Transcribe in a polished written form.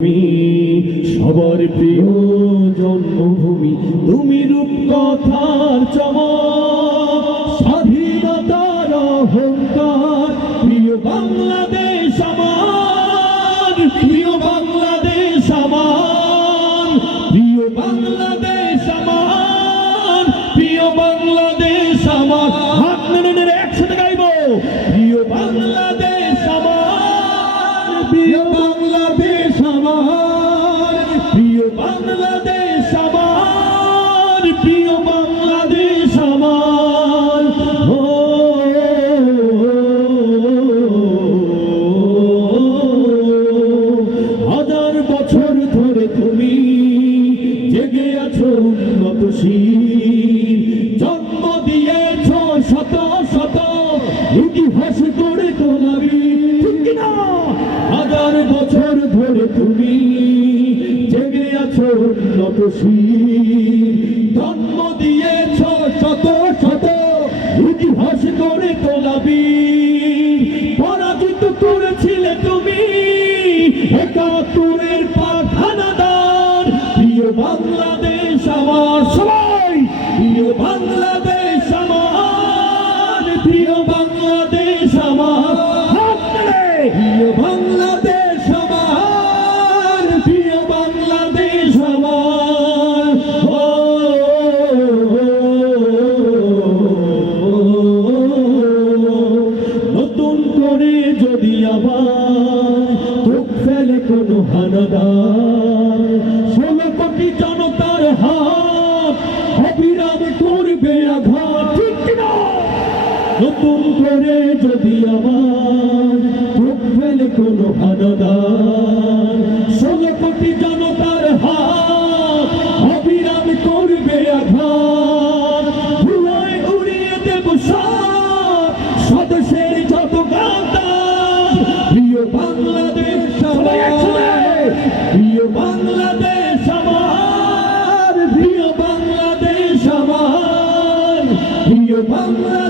তুমি সবার প্রিয় জন্মভূমি, তুমি রূপকথার চমক, স্বাধীনতার অহংকার। প্রিয় বাংলাদেশ আমার, প্রিয় বাংলাদেশ আমার, প্রিয় বাংলাদেশ আমার, প্রিয় বাংলাদেশ আমার। হাত নেড়ে একসাথে গাইবো, প্রিয় বাংলাদেশ আমার, প্রিয় বাংলাদেশ আমার, প্রিয় বাংলাদেশ আমার, প্রিয় বাংলাদেশ আমার। হাজার বছর ধরে তুমি জেগে আছো উন্নতশীল, জন্ম দিয়েছ শত শত ইতিহাস গড়ে তোলাবি, ঠিক কিনা? হাজার বছর ধরে তুমি জেগে আছো উন্নতশীল, জন্ম দিয়েছ শত শত ইতিহাস গড়ে তোলাবি। পরাজিত করেছিলে তুমি একাত্তরের পাঠানাদার। প্রিয় বাংলাদেশ আমার, সবাই প্রিয় বাংলাদেশ আমার, প্রিয় বাংলাদেশ আমার। প্রিয় বাংলাদেশ আমার, প্রিয় বাংলাদেশ আমার। নতুন করে যদি আবার চোখ ফেলে কোনো হানাদার, 16 কোটি জনতার হাত অবিরাম করবে আঘাত, ঠিক কিনা? নতুন করে যদি আবার চোখ ফেলে কোনো হানাদার, 16 কোটি জনতার হাত অবিরাম করবে আঘাত। ধুলায় উড়িয়ে দেব সব স্বদেশের যত গাদ্দার। প্রিয় বাংলাদেশ আমার, প্রিয় বাংলাদেশ আমার, প্রিয় বাংলাদেশ আমার, প্রিয় বাংলাদেশ